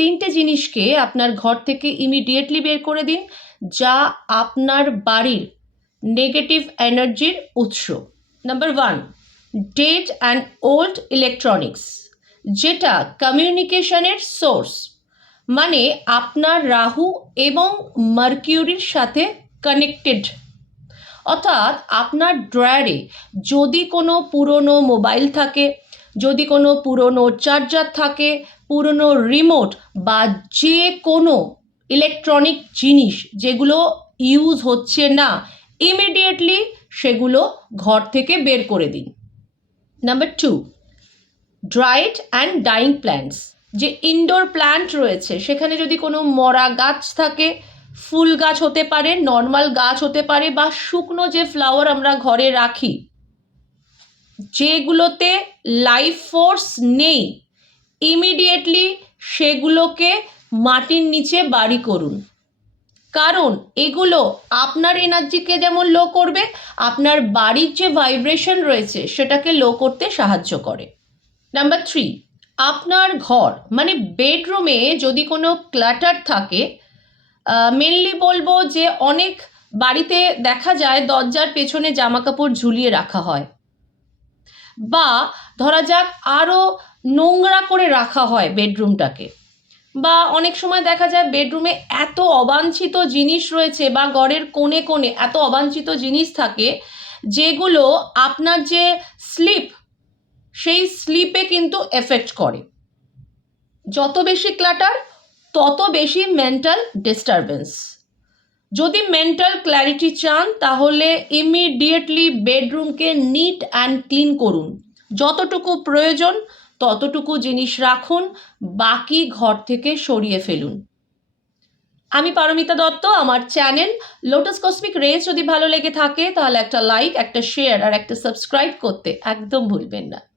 তিনটে জিনিসকে আপনার ঘর থেকে ইমিডিয়েটলি বের করে দিন, যা আপনার বাড়ির নেগেটিভ এনার্জির উৎস। Number one dead and old electronics যেটা কমিউনিকেশনের সোর্স মানে আপনার রাহু এবং মার্কিউরির সাথে কানেক্টেড অর্থাৎ আপনার ড্রয়ারে যদি কোনো পুরনো মোবাইল থাকে যদি কোনো পুরনো চার্জার থাকে, পুরনো রিমোট বা যে কোনো ইলেকট্রনিক জিনিস যেগুলো ইউজ হচ্ছে না, ইমিডিয়েটলি সেগুলো ঘর থেকে বের করে দিন। Number two, dried and dying plants. যে ইনডোর প্ল্যান্ট রয়েছে, সেখানে যদি কোনো মরা গাছ থাকে, ফুল গাছ হতে পারে, নর্মাল গাছ হতে পারে বা শুকনো যে ফ্লাওয়ার আমরা ঘরে রাখি যেগুলোতে লাইফ ফোর্স নেই ইমিডিয়েটলি সেগুলোকে মাটির নিচে বাড়ি করুন। কারণ এগুলো আপনার এনার্জিকে যেমন লো করবে, আপনার বাড়ির যে ভাইব্রেশন রয়েছে সেটাকে লো করতে সাহায্য করে। নাম্বার থ্রি আপনার ঘর মানে বেডরুমে যদি কোনো ক্ল্যাটার থাকে মেনলি বলব যে অনেক বাড়িতে দেখা যায় দরজার পেছনে জামা কাপড় ঝুলিয়ে রাখা হয়। বা ধরা যাক আরও নোংরা করে রাখা হয় বেডরুমটাকে। বা অনেক সময় দেখা যায় বেডরুমে এত অবাঞ্ছিত জিনিস রয়েছে বা ঘরের কোণে কোণে এত অবাঞ্ছিত জিনিস থাকে যেগুলো আপনার যে স্লিপ, সেই স্লিপে কিন্তু এফেক্ট করে। যত বেশি ক্লাটার, তত বেশি মেন্টাল ডিস্টারবেন্স। যদি মেন্টাল ক্ল্যারিটি চান, তাহলে ইমিডিয়েটলি বেডরুমকে নিট অ্যান্ড ক্লিন করুন। যতটুকু প্রয়োজন, ততটুকু জিনিস রাখুন, বাকি ঘর থেকে সরিয়ে ফেলুন। আমি পারমিতা দত্ত, আমার চ্যানেল লোটাস কসমিক রেস যদি ভালো লেগে থাকে, তাহলে একটা লাইক একটা শেয়ার আর একটা সাবস্ক্রাইব করতে একদম ভুলবেন না।